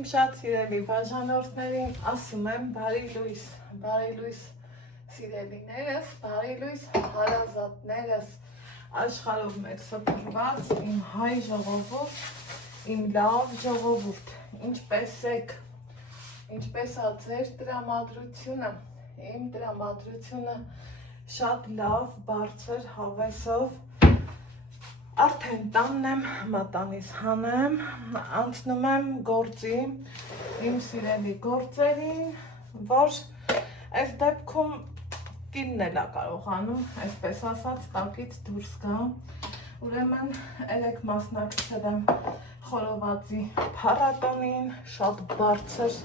Իմ շատ սիրելի բաժանորդներին ասում եմ բարի լույս սիրելիներս, բարի լույս հարազատներս, աշխարհով մեկ սփռված իմ հայ ժողովուրդ, իմ լավ ժողովուրդ, ինչպես եք, ինչպես է ձեր տրամադրությունը, իմ տրամադրությունը շատ լավ, բարձր հավեսով արդեն տանն եմ, մատանիս հանեմ, անցնում եմ գործի, իմ սիրելի գործերին, որ այս դեպքում կինն էլ է կարողանում, այսպես ասած, տակից դուրս գա, ուրեմն երեք մասնակցել եմ խորովածի փառատոնին, շատ բարձր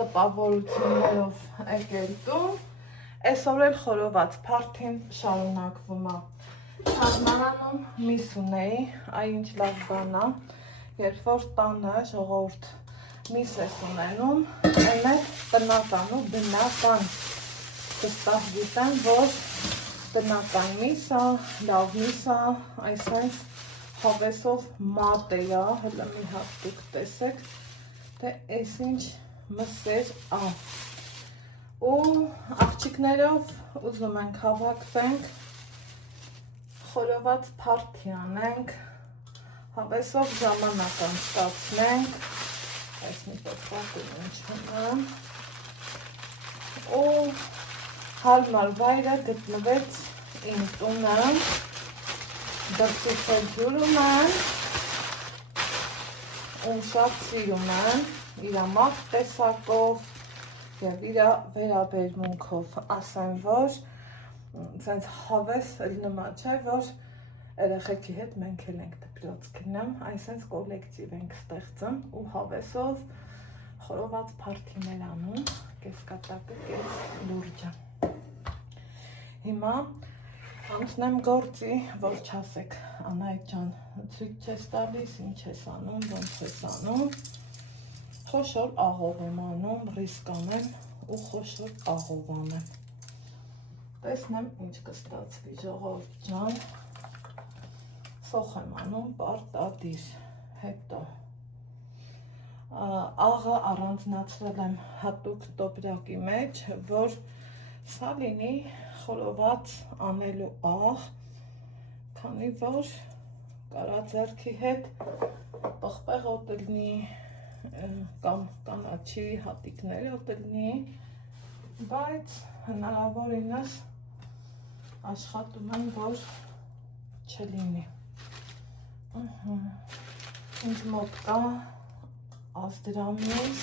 տպավորություններով եկել տուն, այսօր էլ խորոված փարթին շարունակվում է։ Սազմանանում միս ունեի, այ ինչ լավ բան է, երբ որ տանը ժողովուրդ միս ես ունենում, այն է տնական ու բնական, վստահ գիտեմ, որ տնական միս է, լավ միս է, այսինքն հավեսով մատ է, հələ մի հատ դուք տեսեք, թե այս ինչ մսեր է, ու աղջիկներով ուզում ենք հավաքվենք, խորոված փարթի անենք, հավեսով ժամանակ անցկացնենք, այս մի պետքակում ինչ հնամ, ու հարմար վայրը գտնվեց իմ տունը, դրսից էլ հյուրում են, ու շատ սիրում են, իր մաղ տեսակով և իր վերաբերմունքով, ասեմ, որ սենց հավես էլ նման չէ, որ երեխեքի հետ մենք էլ ենք դպրոց գնամ, այսենց կոլեկտիվ ենք ստեղծում ու հավեսով խորոված փարթիներ անում, կես կատակը, կես լուրջը։ Հիմա անցնեմ գործի, որ չասեք, Անահիտ ջան, ցույց չես տալիս, ինչ ես անում, ոնց ես անում, խոշոր աղով եմ անում, ռիսկ անեմ ու խոշոր աղով անեմ։ Տեսնեմ ինչ կստացվի ժողովուրդ ջան, սոխ եմ անում պարտադիր, հետո աղը առանձնացրել եմ հատուկ տոպրակի մեջ, որ սա լինի խորոված անելու աղ, քանի որ կարա ձեռքի հետ պղպեղ օտլնի կամ կանաչի հատիկներ օտլնի, բայց հնարավորինս աշխատում եմ, որ չլինի։ Ինձ մոտ կա ազդրամիս,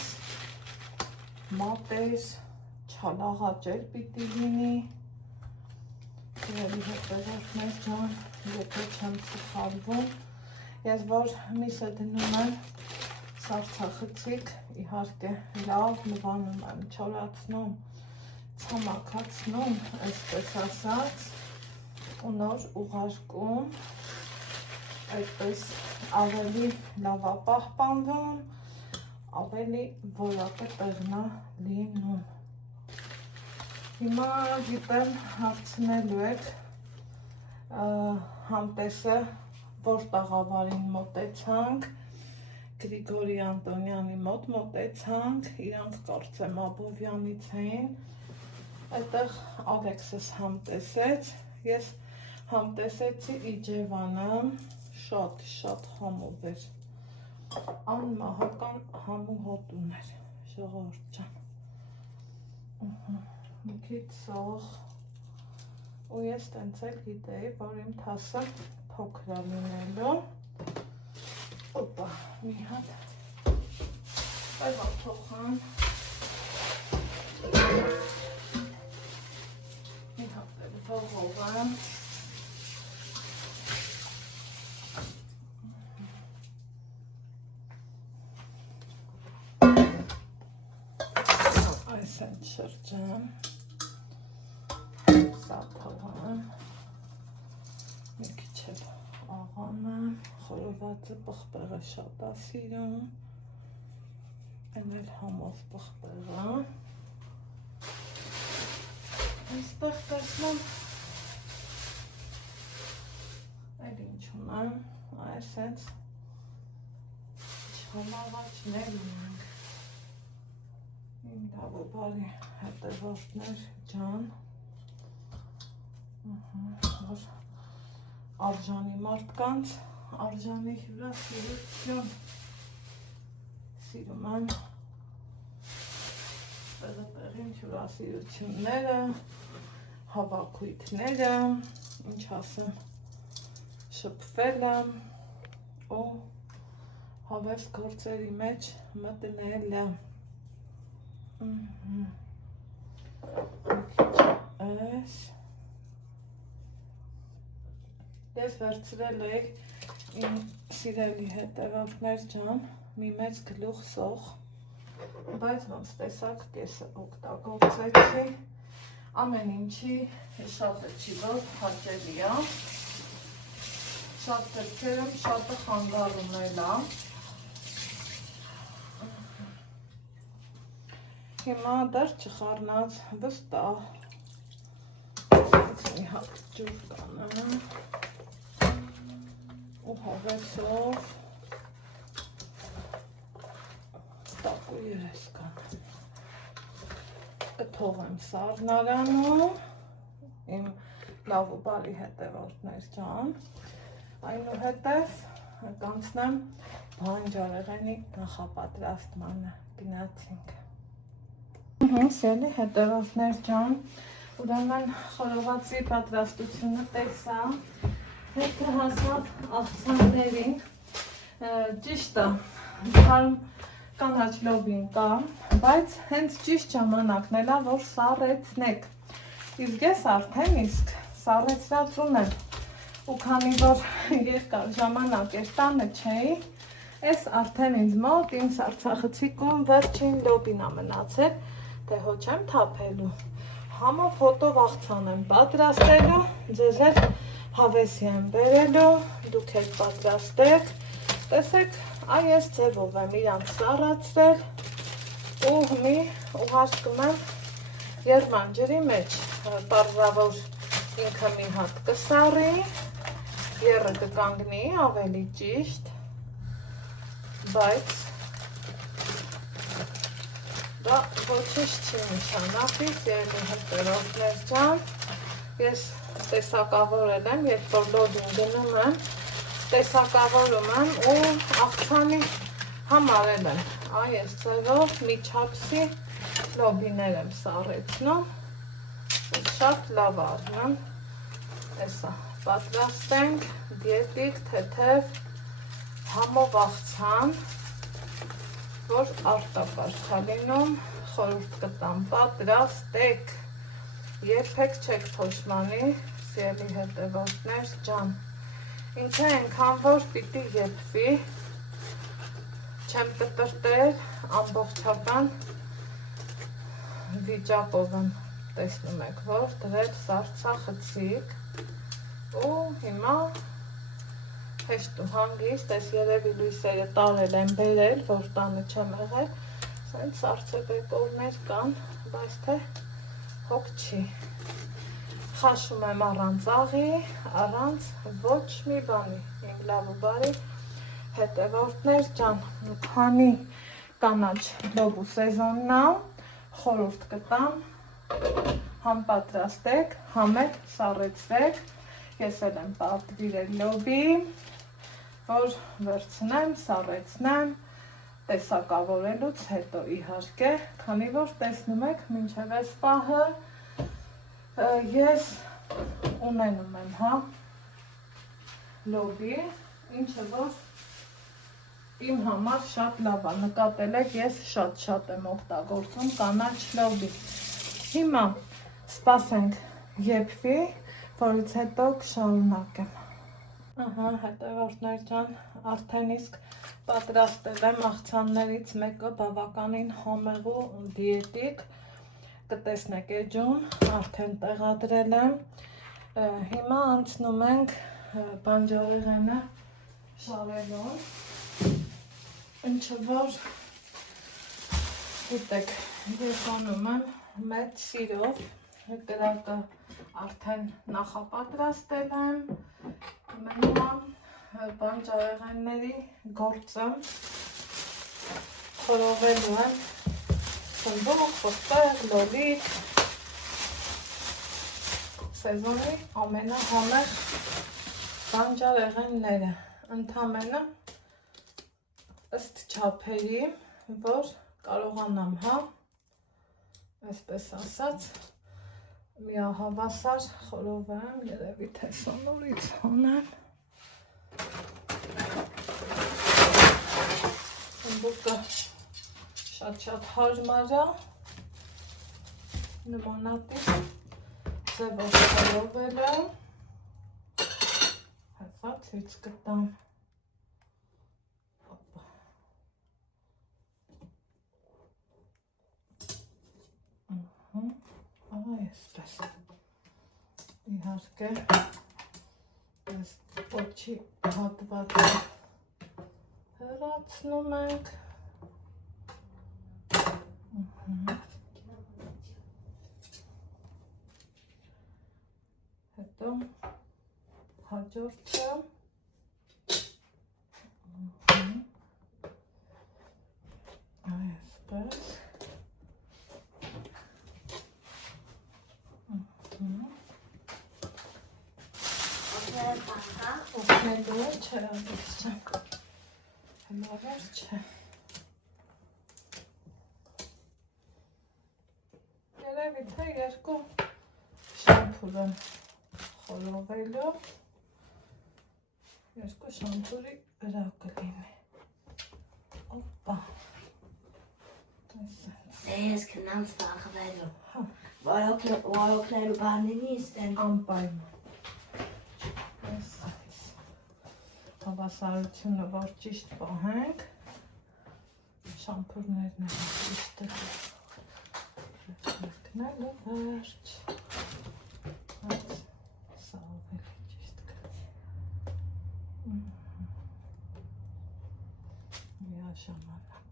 մատեր, չալաղաճ էլ պիտի լինի, երևի հետևորդներ ջան, եթե չեմ սխալվում, ես որ միսը դնում եմ սառցախցիկ, իհարկե լավ լվանում եմ, չորացնում, ցամաքացնում, այսպես ասած, ու նոր ուղարկում, այդպես ավելի լավ է պահպանվում, ավելի որակը տեղնա լինում։ Հիմա գիտեմ հարցնելու եք համտեսը, որ տաղավարին մոտեցանք, Գրիգորի Անտոնյանի մոտ մոտեցանք, իրանք կարծեմ Աբովյանից էին, այդտեղ Ալեքսս համտեսեց, ես համտեսեցի Իջևանը, շատ համով էր, անմահական համու հոտ ուներ, ժողովուրդ ջան, մի քիչ սող, ու ես տենց էլ գիտեի, որ իմ թասը փոքր է լինելու, օպա, մի հատ, այվա թողան, մի հատ էլ թողով եմ, այս են շրջեմ, սա թողան, մի քիչ էլ աղան եմ, խորովածը պղպեղը շատ է սիրում, այն էլ համով պղպեղը, այստեղ տեսնում, այլ ինչ ունեմ, այսենց չհամավաճներ ունենք, Բարի հետևորդներ ջան, որ արժանի մարդկանց, արժանի հյուրասիրություն, սիրում են տեղին հյուրասիրությունները, հավաքույթները, ինչ ասեմ, շփվել եմ ու հավես գործերի մեջ մտնել եմ։ Ես վերցրել էի իմ սիրելի հետևորդներ ջան մի մեծ գլուխ սող, բայց ոնց տեսակ կեսը օգտագործեցի, ամեն ինչի շատ չի որ հաճելի է, շատ դեպքերում շատը խանգարում է լավ։ Հիմա դեռ չխառնած վստահ մի հատ ջուր կանեմ ու հավեսով տակու երես կանեմ, կթողեմ սառնարանում իմ լավ ու բարի հետևորդներ ջան, այնուհետև կանցնեմ բանջարեղենի նախապատրաստմանը, գնացինք։ Սիրելի հետևորդներ ջան, ուրեմն խորովածի պատրաստությունը տեսա, հետը հասավ աղցաններին, ճիշտ է, թարմ կանաչ լոբին կա, բայց հենց ճիշտ ժամանակն էլա, որ սառեցնեք, իսկ ես արդեն իսկ սառեցրած ունեմ, ու քանի որ երկար ժամանակ էր տանը չէի, ես արդեն ինձ մոտ իմ սարցախցիկում վերջին լոբին է մնացել, թե հո չեմ թափելու, համով հոտով աղցան եմ պատրաստելու, ձեզ էլ հավեսի եմ բերելու, դուք եք պատրաստեք, տեսեք, այս ձևով եմ իրանց սառացրել ու մի ուղարկում եմ երման ջրի մեջ, պարզավոր ինքը մի հատ կսառի, եռը կկանգնի ավելի ճիշտ, բայց դա ոչինչ չի նշանակի, սիրելի հետևորդներ ջան, ես տեսակավորել եմ, երբ որ լոբին գնում եմ, տեսակավորում եմ ու աղցանի համարել եմ, այս ձևով մի չափսի լոբիներ եմ սառեցնում, շատ լավ առնում, տեսա, պատրաստենք դիետիկ թեթև համով աղցան, որ արտակարգ է լինում, խորհուրդ կտամ, պատրաստեք, երբեք չեք փոշմանի, սիրելի հետևորդներ ջան, ինքը այնքան որ պիտի եփվի, չեմ կտրտել, ամբողջական վիճակով եմ տեսնում եք, որ դրել սառցախցիկ ու հիմա հեշտ ու հանգիստ, այս երևի լույսերը տարել եմ բերել, որ տանը չեմ եղել, սենց սառցեպեկորներ կան, բայց թե հոգ չի, խաշում եմ առանց աղի, առանց ոչ մի բանի, իմ լավ ու բարի հետևորդներ ջան, քանի կանաչ լոբու սեզոնն է, խորհուրդ կտամ, համ պատրաստեք, համ էլ սառեցրեք, ես էլ եմ պատվիրել լոբի, որ վերցնեմ, սառեցնեմ, տեսակավորելուց հետո իհարկե, քանի որ տեսնում եք, մինչև այս պահը ես ունենում եմ, հա, լոբի, ինչը որ իմ համար շատ լավ է, նկատել եք, ես շատ եմ օգտագործում կանաչ լոբի։ Հիմա սպասենք եփվի, որից հետո կշարունակեմ։ Ահա, հետևորդներ ջան, արդեն իսկ պատրաստել եմ աղցաններից մեկը բավականին համեղ ու դիետիկ, կտեսնեք էջում, արդեն տեղադրել եմ, հիմա անցնում ենք բանջարեղենը շարելուն, ինչը որ գիտեք, ես անում եմ մեծ սիրով, կրակը արդեն նախապատրաստել եմ, մնում բանջարեղենների գործը խորովելու եմ Սնդուկ, պտտեղ, լոլիկ, սեզոնի ամենահամեղ բանջարեղենները, ընդամենը ըստ չափերի, որ կարողանամ, հա, այսպես ասած, միահավասար խորովեմ, երևի թե սոնորից հանեմ, սնդուկը շատ հարմար է, նմանատիպ ձևով խորովել է, հեսա ցույց կտամ, այսպես, իհարկե, այս պոչի հատվածը հեռացնում ենք, հետո հաջորդը, այսպես, օգնելու չէ, ադից չեմ, հնարվեր չէ, երևի թե երկու շամփուր եմ խորովելու, երկու շամփուրի վրա կլինի, օպա, ես կնամ սպաղվելու, վարոքներու բանինի իստեն անպայման, հավասարությունը, որ ճիշտ պահենք, շամփուրներն են ճիշտը մեկնելու վերջ, սա ավելի ճիշտ կլինի, միաժամանակ,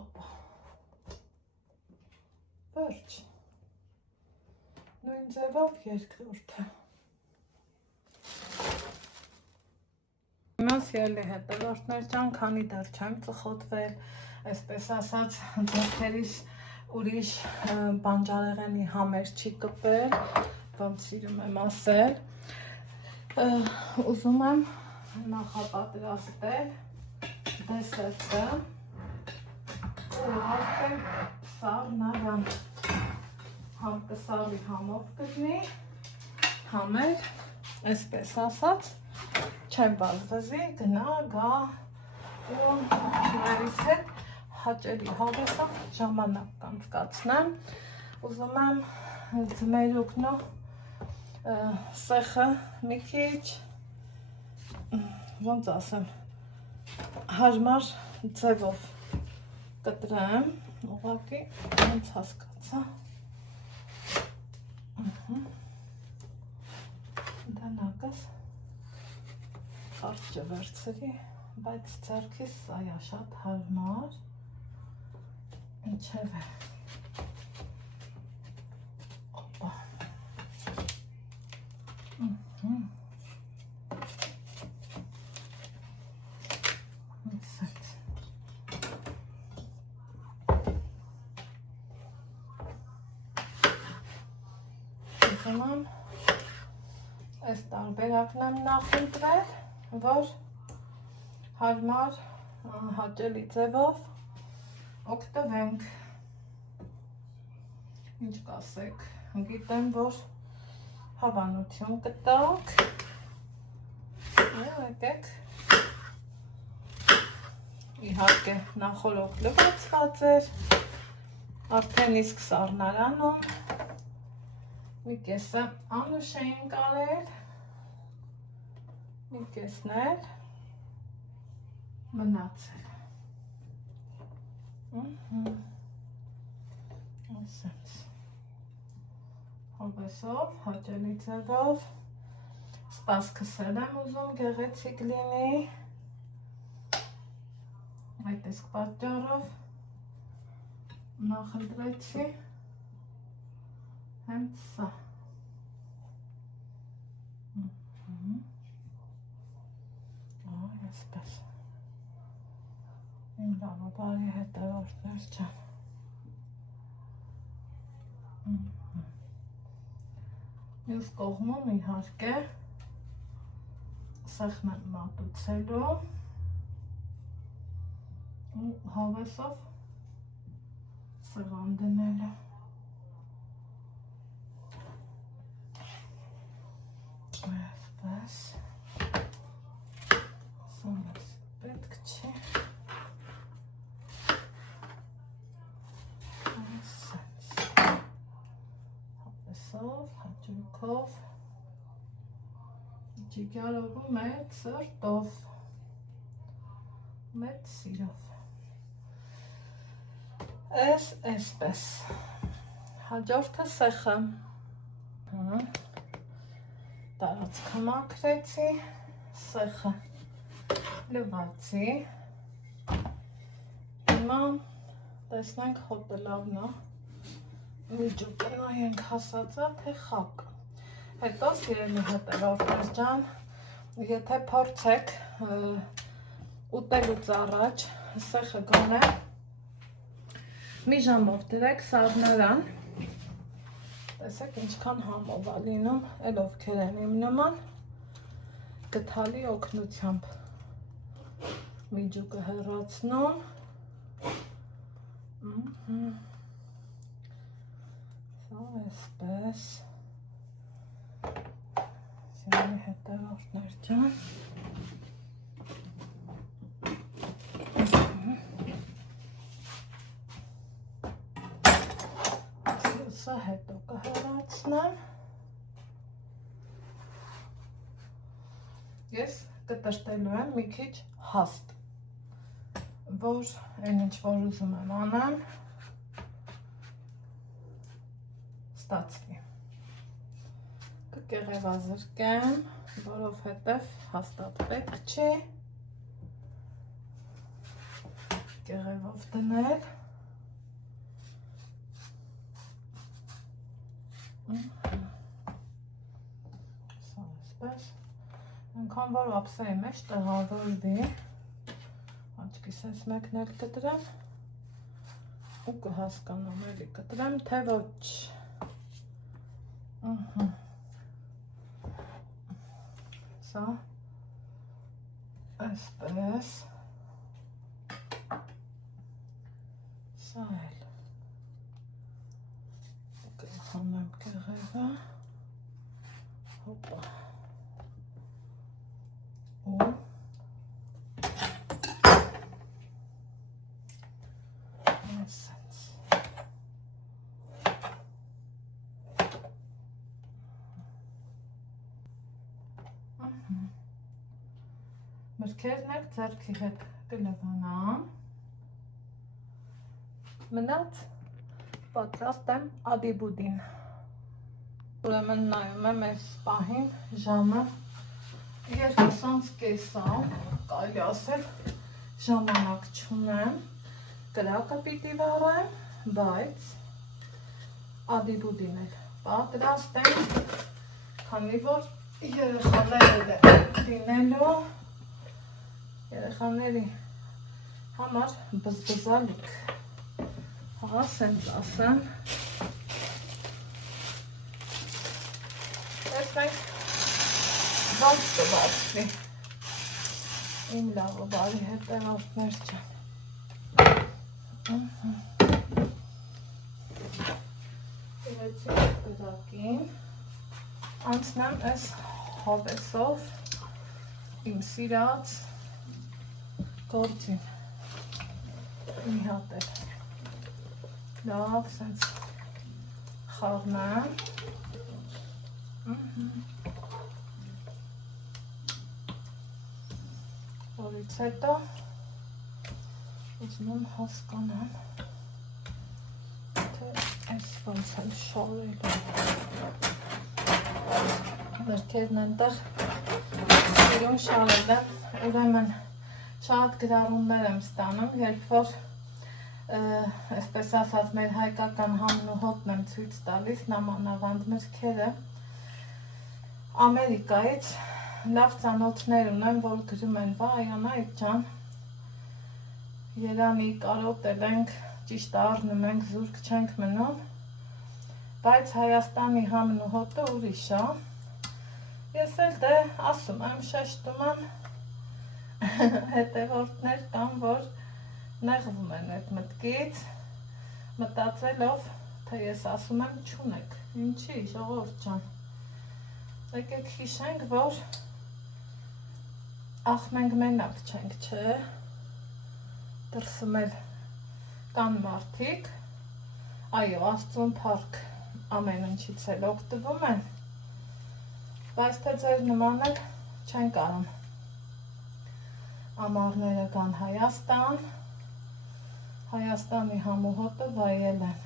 օպա, վերջ, նույն ձևով երկրորդը։ Հիմա սիրելի հետևորդներ ջան, քանի դեռ չեմ ծխոտվել, այսպես ասած, ձեռքերիս ուրիշ բանջարեղենի համեր չի կպել, ոնց սիրում եմ ասել, ուզում եմ նախապատրաստել դեսերտը, ուղղակի սառնարան, համ կսավի համով կգնի, համեր, այսպես ասած, չեմ բազվզի, գնա, գա, ու շուրերիս հետ հաճելի հավեսով ժամանակ կանցկացնեմ, ուզում եմ ձմերուկնու սեխը մի քիչ, ոնց ասեմ, հարմար ձևով կտրեմ, ուղղակի ոնց հասկացա, դանակս կարճ վերցրի, բայց ձեռքիս սա է շատ հարմար, ինչև է, օպա, ասած, ուզում եմ այս տարբերակն եմ նախընտրել, որ հարմար հաճելի ձևով օգտվենք, ինչ կասեք, գիտեմ, որ հավանություն կտակ, եկեք, իհարկե նախորդ լվացված էր, արդեն իսկ սառնարանում, մի կեսը անուշ էին կարել, մի կեսն էլ մնացել, ասենց, հովեսով, հաճելի ձևով, սպասքս եմ ուզում գեղեցիկ լինի, այդ իսկ պատճառով նախընտրեցի հենց սա, այսպես, Իմ լավաբարի հետևորդներ ջան։ Մյուս կողմում իհարկե սեղն եմ մատուցելու ու հավեսով սեղան դնելու։ Այսպես։ Սա մեզ պետք չի։ Այսպես։ Հավեսով, հաճույքով, ջիգարով ու մեծ սրտով, մեծ սիրով։ Այսպես։ Հաջորդը սեխը։ Տարածքը մաքրեցի, սեխը լվացի։ Հիմա տեսնենք հոտը լավն է։ Միջուկը նայենք հասածա, թե խակ։ Հետո սիրելի հետևորդներ ջան, եթե փորձեք ուտելուց առաջ սեխը գոնե մի ժամով դրեք սառնարան, տեսեք ինչքան համով է լինում, էլ ովքեր են իմ նման, գթալի օգնությամբ միջուկը հեռացնում, սա այսպես, սիրելի հետևորդներ ջան, սա հետո կհեռացնեմ, ես կտրտելու եմ մի քիչ հաստ, որ այն ինչ որ ուզում եմ անեմ, ստացվի։ Կկեղևազրկեմ, որովհետև հաստատ պետք չի կեղևով դնել։ Սա այսպես, այնքան որ ափսեի մեջ տեղավորվի, աչքիս ես մեկն էլ կտրեմ ու կհասկանամ էլի կտրեմ, թե ոչ։ Սա այսպես, սա էլ կխանեմ կեղևը, հոպա, ու այսպես, մրգերն էլ ձեռքի հետ կլվանամ, մնաց պատրաստ եմ ադիբուդին։ Ուրեմն նայում եմ այս պահին ժամը 2:30 կարելի ասել ժամանակ չունեմ, կրակը պիտի վառեմ, բայց ադիբուդին էլ պատրաստ եմ, քանի որ երեխաները լինելու, երեխաների համար բզբզալիք, հա սենց ասեմ, տեսնենք ված կվացվի, իմ լավաբարի հետևորդներ ջան։ Իրեցի կրակին, անցնեմ այս հավեսով իմ սիրած գործին, մի հատ էլ լավ սենց խաղնեմ, որից հետո ուզում եմ հասկանամ, թե այս ոնց եմ շորել մրգերն այնտեղ իրուն շարել եմ, ուրեմն շատ գրառումներ եմ ստանում, երբ որ այսպես ասած մեր հայկական համն ու հոտն եմ ցույց տալիս, նամանավանդ մրգերը Ամերիկայից լավ ծանոթներ ունեմ, որ գրում են վայ Անահիտ ջան, Երանի կարոտել ենք, ճիշտ առնում ենք, զուրկ չենք մնում, բայց Հայաստանի համն ու հոտը ուրիշ է։ Ես էլ դե ասում եմ, շեշտում եմ, հետևորդներ կան, որ նեղվում են այդ մտքից, մտածելով, թե ես ասում եմ չունեք, ինչի, ժողովուրդ ջան, եկեք հիշենք, որ ախ մենք մենակ չենք, չէ, դրսում էլ կան մարդիկ, այո, Աստծուն փառք ամեն ինչից էլ օգտվում են, բայց թե ձեր նման էլ չեն կարում ամառները կան Հայաստան, Հայաստանի համ ու հոտը վայել են,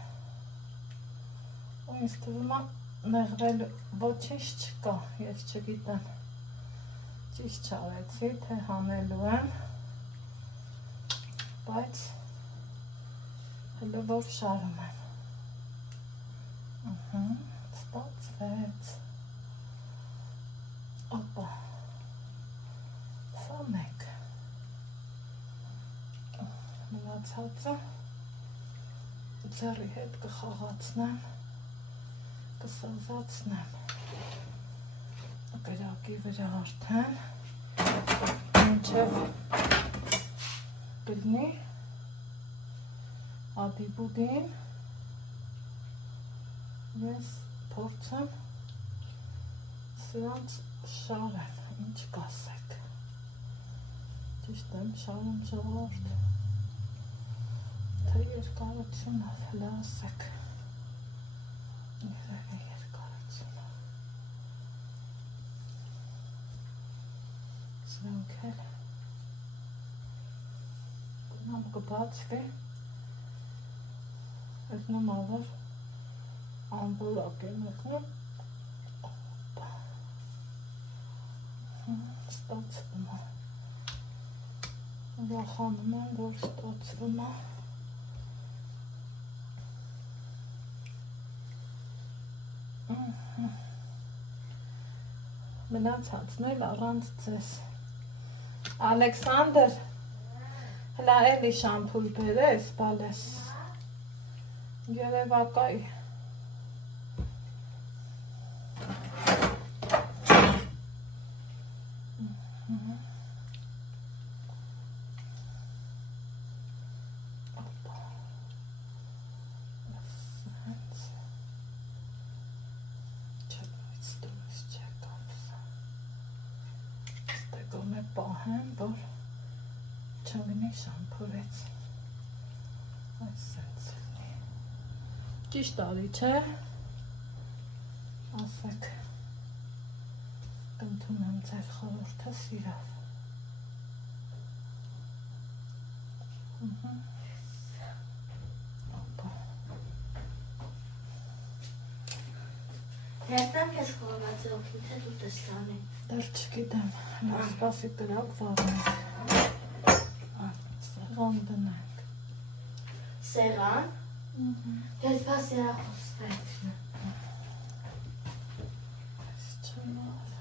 ու ինձ թվում է նեղվել ոչինչ չկա, ես չգիտեմ, ճիշտ չարեցի, թե հանելու եմ, բայց հələ որ շարում եմ, ստացվեց, ապա, սա մեկ, մնացածը ձեռի հետ կխաղացնեմ, կսազացնեմ, կրակի վրա արդեն, մինչև կլինի ադի-բուդին, ես փորձեմ սրանց շարեմ, ինչ կասեք, ճիշտ եմ շարում ժողովուրդ, թե երկարությունով, հլը ասեք, երևի երկարությունով, սրանք էլ Нам կբացվի, եկնում ավար ամբոլակ եմ եկնում, ստացվում է, վախանում եմ, որ ստացվում է, մնացածն էլ առանց ձեզ, Ալեքսանդր, հլա էլի շամփուր բերես, բալես, երևակայի, ստեգոմ է պահեմ, որ չգնի շամփուրեց, այս սենց լինի, ճիշտ արի, չէ, ասեք, կընդունեմ ձեր խորհուրդը սիրով, Հայաստան կես խորված է օգնի, թե դու տեսան է։ դեռ չգիտեմ, սպասի կրակ վաղնենք, սեղան դնենք, Սեղան, ես բաս երախոսվեց, այս չնավ,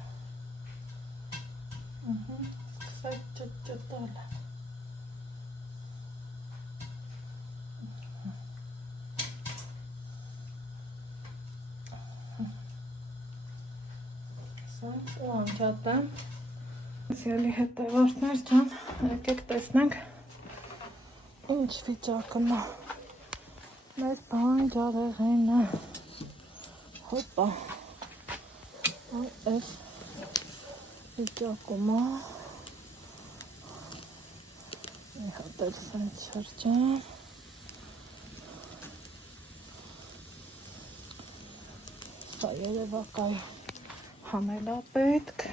սկսեք ճտճտալ, սենց ու անջատեմ, սիալի հետևորդներ ջան, եկեք տեսնենք, ինչ վիճակում է, մեր բանջարեղենը, հոպա, այս վիճակում է, մի հատ էլ սենց շրջան, սա երևակայ հանելա պետք,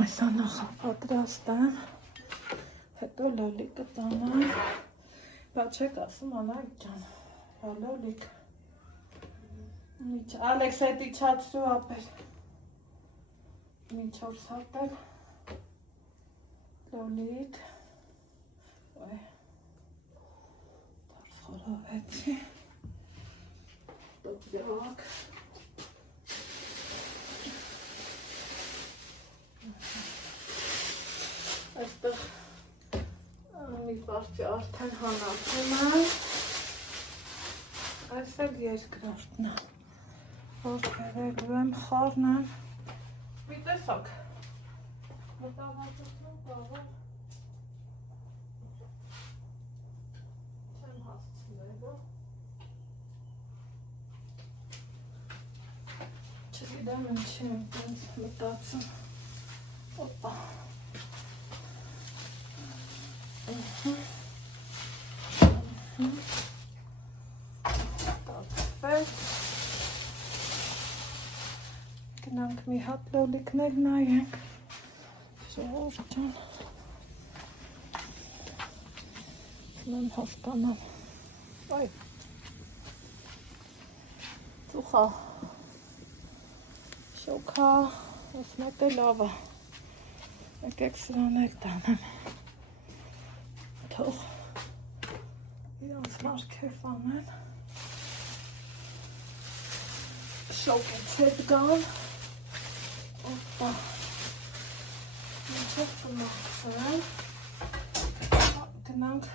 այսա նախապատրաստեմ, հետո լոլիկը տանեմ, բա չեք ասում անայք ջան, բա լոլիկ, Ալեքս հետ իչացրու ապեր, մի 4 հատ էլ, լոլիկ, դարվ խորավեցի, տոպյակ, այստեղ մի կարծի արդեն հանացում եմ։ Այս էլ երկրորդն է, որ բերելու եմ խառն եմ։ Մի տեսակ, մտավազություն բավար չեմ հասցնելու։ Չգիտեմ ինչի եմ տենց մտացում։ Օպա։ Տացվել։ Գնանք մի հատ լոլիկներ նայենք։ Ժողով ջան։ Մեմ հասկանամ։ Այ։ Ծուխա։ Շոքա։ Այս մեկը լավ է։ Եկեք սրան էլ տանեմ։ Թող իրանց մարգև անեն։ Շոկեց հետ գան։ Օպա։ Մինչև կմաքսեն։ Գնանք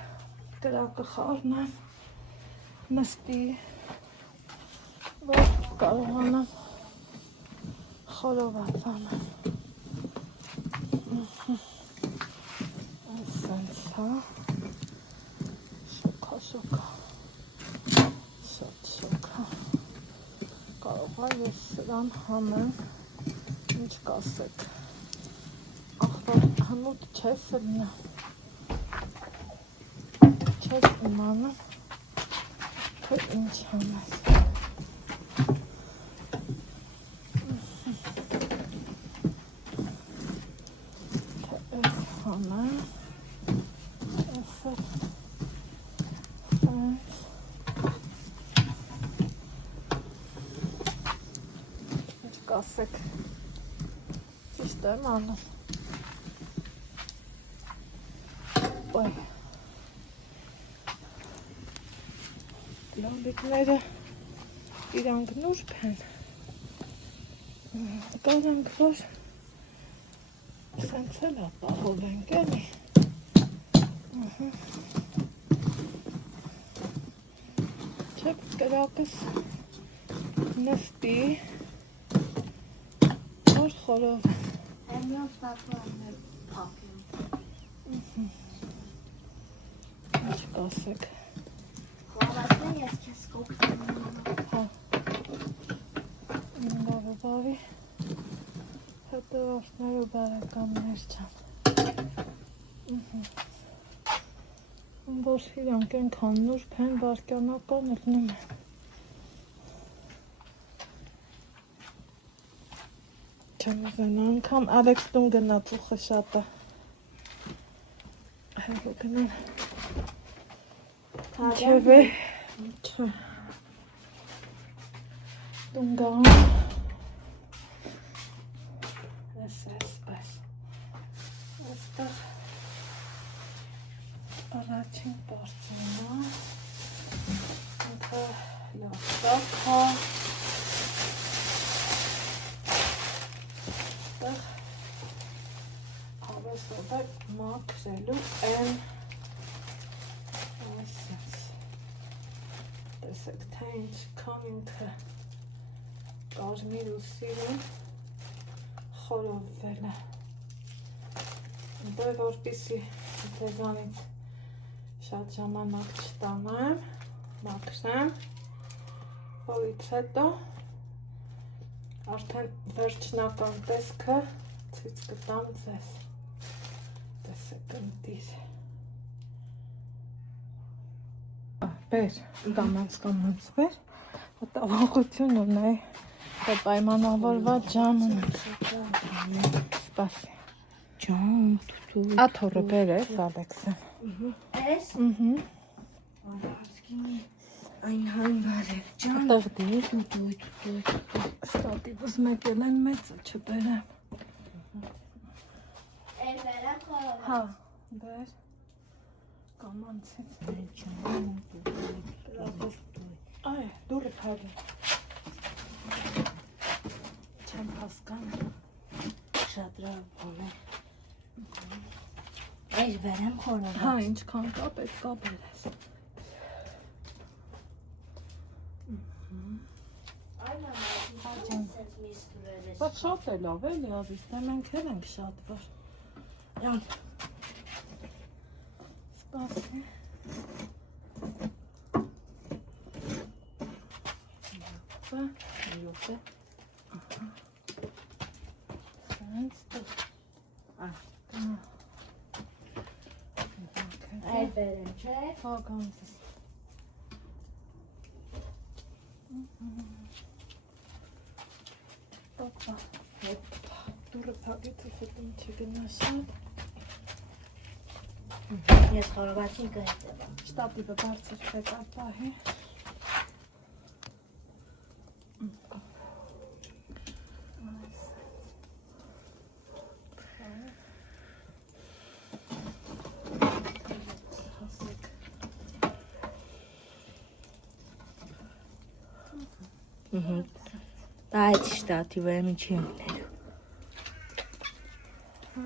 կրակը խառնեմ։ Նստի, որ կարողանամ խորոված անեմ։ Այսենց հա։ Շոքա, շոքա։ Շատ շոքա։ Կարող է ես սրան հանեմ, ինչ կասեք։ Ախվար հնուտ չես լնա։ Չես իմանում, թե ինչ հանես։ Կասեք, ճիշտ եմ անում։ Ոյ, լամբիկները իրանք նուրբ են, կարանք, որ սենց էլ ապահով ենք էլի։ Չեք կրակս նստի, որ խորով եմ։ Εμείς պատվանն էլ փակեմ։ Ինչ կասեք։ Խորվածն ես քեզ կոպտեմ։ Հա։ Լավ է բարի։ Հետևորդներ ու բարեկամներ ջան։ Որ իրանք ենքան նուրբ են, վարկյանական ելնում են։ Չեմ ուզեն անգամ Ալեքս տուն գնա ծուխը շատ է։ Հետո գնան։ Ինչև է։ Չէ։ Տուն գան։ Այսպես։ Այստեղ առաջին պարծենա։ Ինքը լավ շապա։ Հավեսով է մաքրելու են այսպես տեսեք թե ինչքան ինքը կարմիր ու սիրուն խորովվել է դե որպիսի ձեզանից շատ ժամանակ չտանեմ մաքրեմ որից հետո արդեն վերջնական տեսքը ցույց կտամ ձեզ տեսեք ընտիր բեր կամած բեր հետավաղություն ունեի թե պայմանավորված ժամ ունենք սպասի Ջան, դու աթոռը բերես Ալեքսեն Էս այն հանար է ջան տղդիր դու ստատիվս մեկել են մեծը չբերեմ Էլվերա խորով հա բեր կամանցից այ դուրը փարի չեմ հասկանում շատ լավ բան է Այս բերեմ խորոված։ Հա, ինչքան կա, պետք է բերես։ Այն ամեն ինչ միստուրել ես։ Բայց շատ է լավ էլի, ազիզ, թե մենք էլ ենք շատ վար։ Յան։ Սպասի։ Յոպե։ Սենց տեղ։ Այդ բերեմ, չէ։ Հա, կանցես։ Պապա, դուրը փակեցի խոտում չգնա շատ։ Ես խորովածին կհետևա։ Շտատիվը բարձր պետար պահի։ Դա այդ շտատիվը եմ ինչի ընկնելու։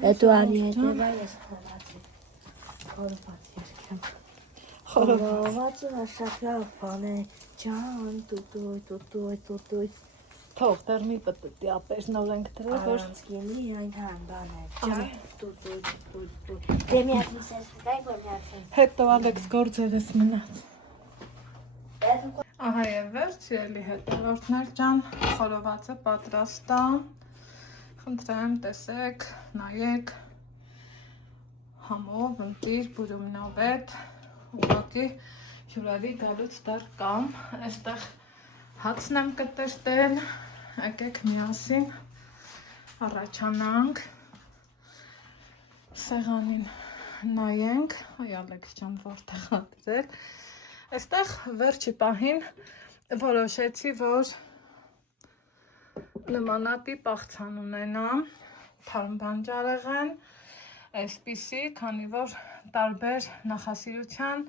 Հետո անի հետևա ես խորովածին։ Խորոված երկեմ։ Խորովածը շատ լավ բան է, ջան, տուտույ։ Թող դեռ մի պտտի ապեր նոր ենք դրել, որ Առանցքինի այնքան բան է, ջան, տուտույ։ Դե մի հատ ինձ դայ, որ մի հատ։ հետո Ալեքս գործերս մնաց։ Ահա եւ վերջ, ելի հետևորդներ ջան, խորովածը պատրաստ է։ Խնդրեմ, տեսեք, նայեք, համով, ընտիր, բուրումնավետ, ուղղակի հյուրերի գալուց դեռ կամ, այստեղ հացն եմ կտրտել, եկեք միասին առաջանանք, սեղանին նայենք, այ Ալեքս ջան որտեղ ա դրել, այստեղ վերջի պահին որոշեցի, որ նմանատիպ աղցան ունենամ, թարմ բանջարեղեն, այսպիսի, քանի որ տարբեր նախասիրության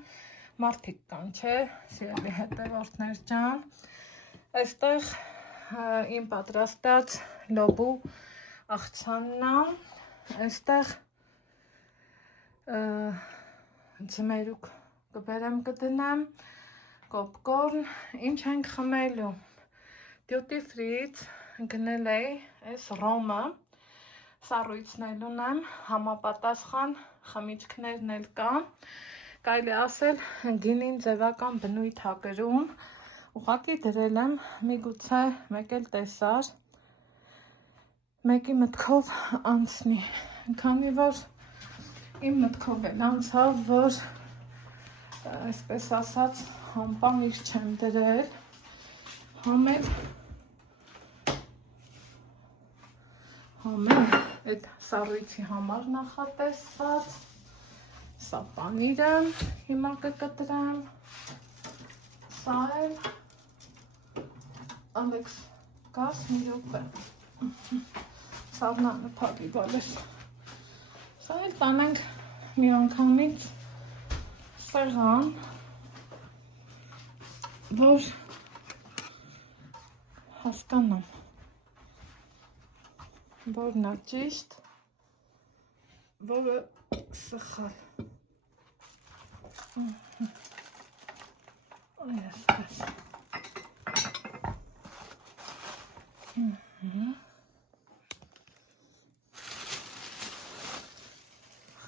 մարդիկ կան, չէ, սիրելի հետևորդներ ջան, այստեղ իմ պատրաստած լոբու աղցանն է, այստեղ ձմերուկ կբերեմ կդնեմ, կոպկորն, ինչ ենք խմելու, դյուտի ֆրիից գնել էի այս ռոմը, սառույցն ունեմ, համապատասխան խմիչքներն էլ կան, կարելի ասել գինին ձևական բնույթ ա կրում, ուղղակի դրել եմ, միգուցե մեկ էլ տեսար, մեկի մտքով անցնի, քանի որ իմ մտքով էլ անցավ, որ այսպես ասած համպամիր չեմ դրել, համել այդ սառույցի համար նախատեսված, սա պանիրը հիմա կկտրեմ, սա էլ, Ալեքս, կաս մի րոպե, սավնանը փակի բալես, սա էլ տանենք մի անգամից սեղան, որ հասկանամ, որն է ճիշտ, որը սխալ, այսպես,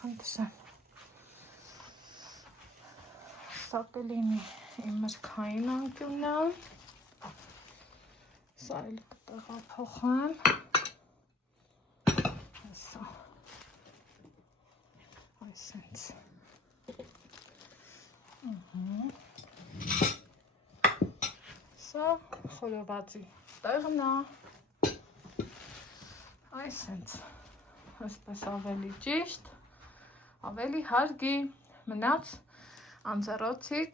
խնդրեմ, սա կլինի իմ մրգային անկյունը, սա էլ կտեղափոխեմ, սա, այսենց, սա խորովածի տեղն է, այսենց, այսպես ավելի ճիշտ, ավելի հարգի, մնաց անձեռոցիկ,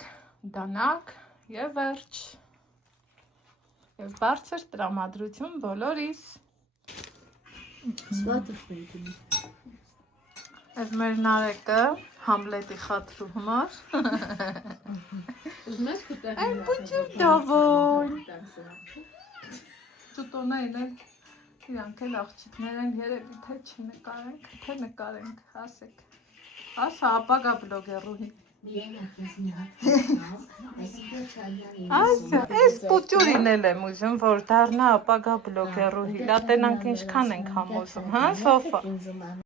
դանակ և վերջ, և բարձր տրամադրություն բոլորիս, Սվատը ֆեյքինի։ Եվ մեր նարեկը Համլետի խաթրու համար, այն բուջուր դավոն, ճուտոնային են, իրանք էլ աղջիկներ են, երևի թե չնկարենք, թե նկարենք, ասեք, Ասա, ապագա բլոգերուհի։ Ասա, այս պուճուրին էլ եմ ուզում, որ դառնա ապագա բլոգերուհի։ Լա տենանք ինչքան ենք համոզում, հա, Սոֆա։